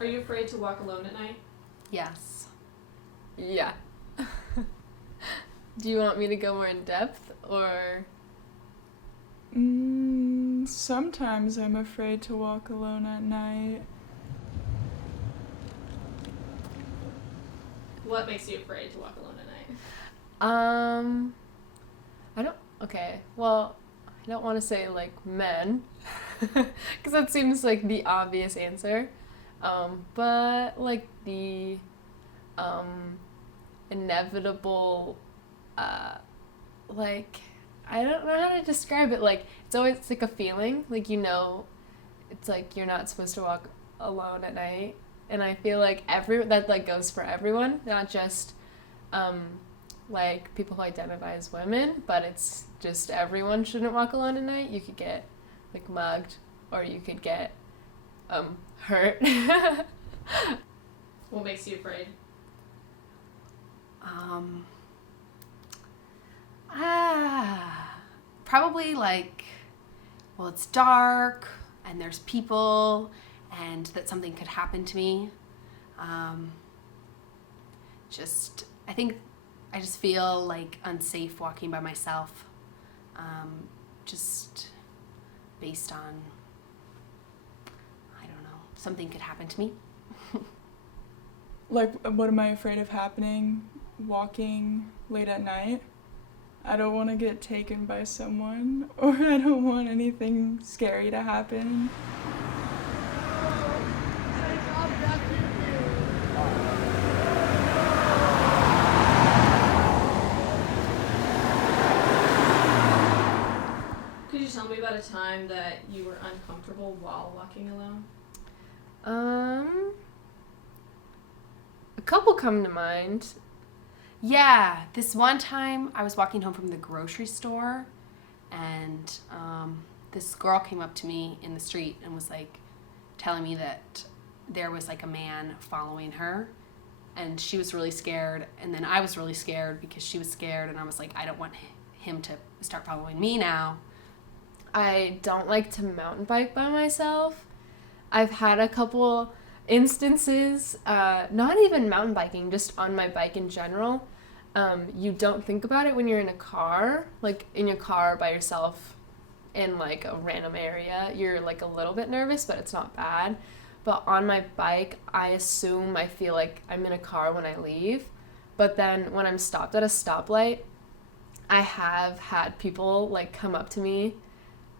Are you afraid to walk alone at night? Yes. Yeah. Do you want me to go more in depth, or? Sometimes I'm afraid to walk alone at night. What makes you afraid to walk alone at night? Okay, well, I don't want to say, like, men, because that seems like the obvious answer, but, like, the, inevitable, like, I don't know how to describe it, like, it's always, like, a feeling, like, you know, it's like you're not supposed to walk alone at night, and I feel like that, like, goes for everyone, not just, like, people who identify as women, but it's just everyone shouldn't walk alone at night. You could get, like, mugged, or you could get, hurt. What makes you afraid? Probably, like, well, it's dark, and there's people, and that something could happen to me. I just feel, like, unsafe walking by myself, just based on, I don't know, something could happen to me. Like, what am I afraid of happening walking late at night? I don't want to get taken by someone, or I don't want anything scary to happen. Could you tell me about a time that you were uncomfortable while walking alone? A couple come to mind. Yeah, this one time I was walking home from the grocery store, and this girl came up to me in the street and was, like, telling me that there was, like, a man following her, and she was really scared, and then I was really scared because she was scared, and I was like, I don't want him to start following me now. I don't like to mountain bike by myself. I've had a couple instances, not even mountain biking, just on my bike in general. You don't think about it when you're in a car, like in your car by yourself in, like, a random area. You're, like, a little bit nervous, but it's not bad. But on my bike, I feel like I'm in a car when I leave. But then when I'm stopped at a stoplight, I have had people, like, come up to me,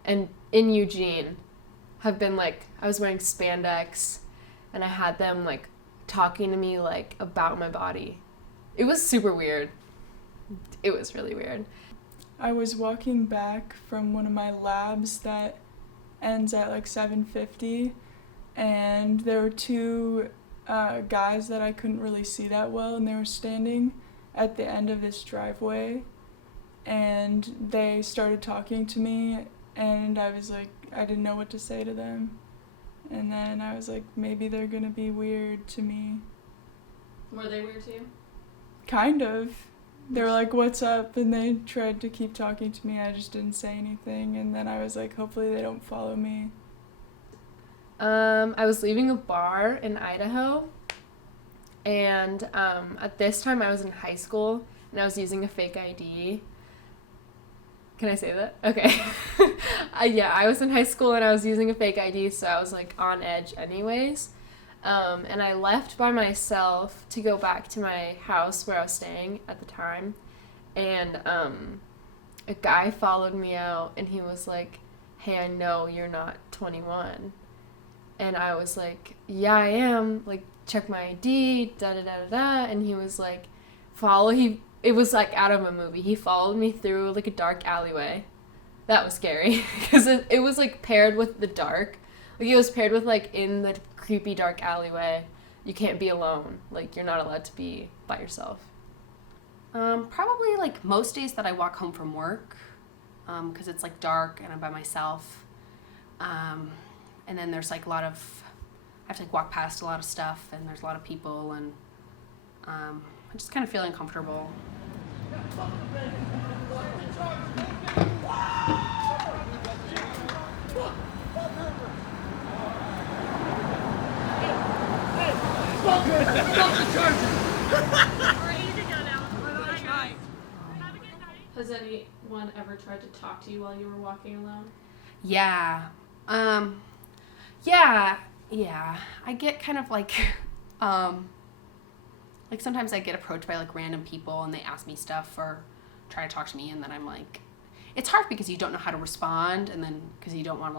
and in Eugene have been, like, I was wearing spandex, and I had them, like, talking to me, like, about my body. It was super weird. It was really weird. I was walking back from one of my labs that ends at, like, 7:50, and there were two guys that I couldn't really see that well, and they were standing at the end of this driveway, and they started talking to me, and I was like, I didn't know what to say to them. And then I was like, maybe they're gonna be weird to me. Were they weird to you? Kind of. They were like, what's up? And they tried to keep talking to me. I just didn't say anything. And then I was like, hopefully they don't follow me. I was leaving a bar in Idaho, and at this time I was in high school, and I was using a fake ID. Can I say that? Okay. Yeah, I was in high school and I was using a fake ID, so I was, like, on edge anyways. And I left by myself to go back to my house where I was staying at the time. And a guy followed me out, and he was like, hey, I know you're not 21. And I was like, yeah, I am. Like, check my ID, da-da-da-da-da. And he was like, it was, like, out of a movie. He followed me through, like, a dark alleyway. That was scary, because it was, like, paired with the dark. Like, it was paired with, like, in the creepy dark alleyway. You can't be alone. Like, you're not allowed to be by yourself. Probably, like, most days that I walk home from work, because it's, like, dark and I'm by myself. And then there's, like, I have to, like, walk past a lot of stuff, and there's a lot of people, and I just kind of feel uncomfortable. Has anyone ever tried to talk to you while you were walking alone? Yeah. Yeah. I get kind of like sometimes I get approached by like random people and they ask me stuff or try to talk to me, and then I'm like, it's hard because you don't know how to respond, and then because you don't want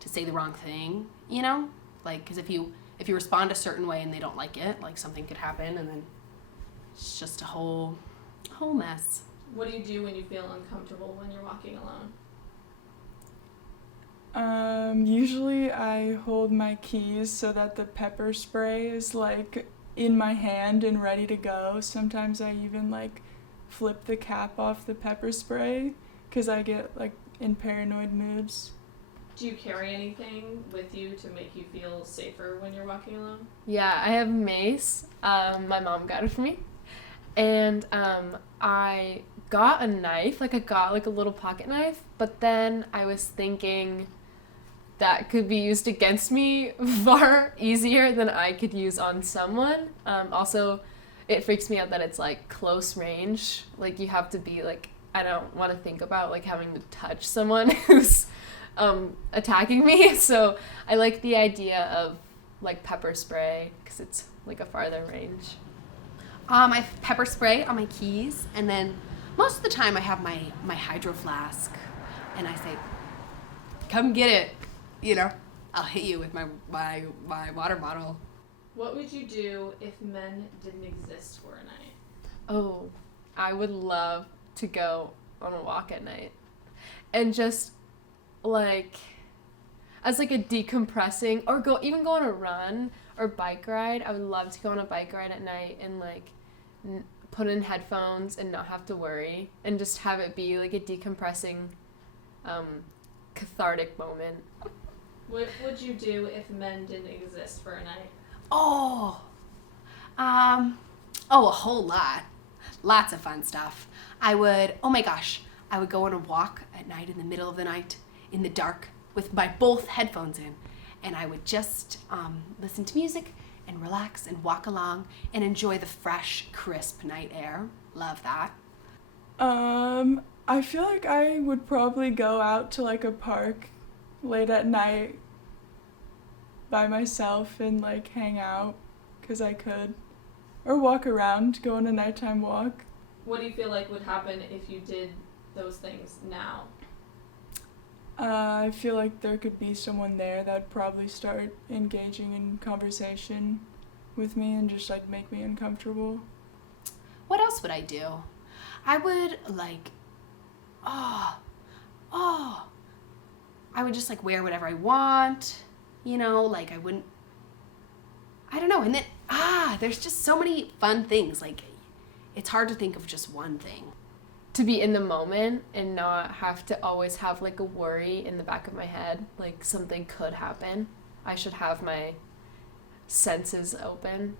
to say the wrong thing, you know? Like, because if you respond a certain way and they don't like it, like something could happen, and then it's just a whole mess. What do you do when you feel uncomfortable when you're walking alone? Usually I hold my keys so that the pepper spray is like in my hand and ready to go. Sometimes I even like flip the cap off the pepper spray because I get like in paranoid moods. Do you carry anything with you to make you feel safer when you're walking alone? Yeah, I have mace. My mom got it for me. And I got a knife, I got a little pocket knife, but then I was thinking that could be used against me far easier than I could use on someone. Also, it freaks me out that it's close range. You have to be I don't want to think about having to touch someone who's attacking me. So I like the idea of pepper spray because it's a farther range. I have pepper spray on my keys, and then most of the time I have my hydro flask, and I say, come get it, I'll hit you with my water bottle. What would you do if men didn't exist for a night? Oh, I would love to go on a walk at night, and just as a decompressing, or go on a run or bike ride. I would love to go on a bike ride at night and put in headphones and not have to worry, and just have it be a decompressing, cathartic moment. What would you do if men didn't exist for a night? A whole lot. Lots of fun stuff. I would go on a walk at night in the middle of the night in the dark with my both headphones in, and I would just listen to music and relax and walk along and enjoy the fresh, crisp night air. Love that. I feel like I would probably go out to a park late at night by myself and hang out because I could, or walk around, go on a nighttime walk. What do you feel like would happen if you did those things now? I feel like there could be someone there that'd probably start engaging in conversation with me and just make me uncomfortable. What else would I do? I would I would just wear whatever I want, I wouldn't, I don't know. And then, there's just so many fun things. It's hard to think of just one thing. To be in the moment and not have to always have a worry in the back of my head, something could happen. I should have my senses open.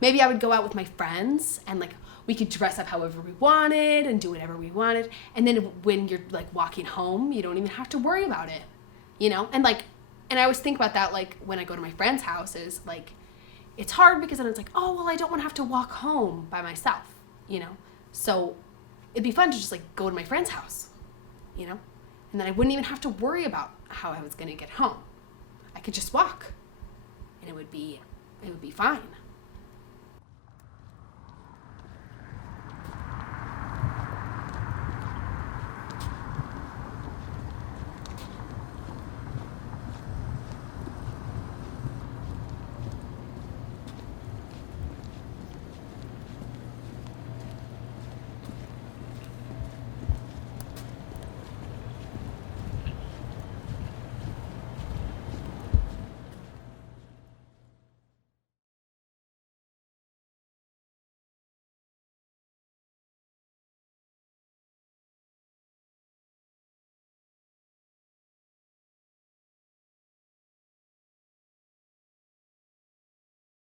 Maybe I would go out with my friends and we could dress up however we wanted and do whatever we wanted. And then when you're walking home, you don't even have to worry about it, and I always think about that when I go to my friends' houses, it's hard because then it's I don't want to have to walk home by myself, So it'd be fun to just go to my friend's house, and then I wouldn't even have to worry about how I was going to get home. I could just walk, and it would be fine.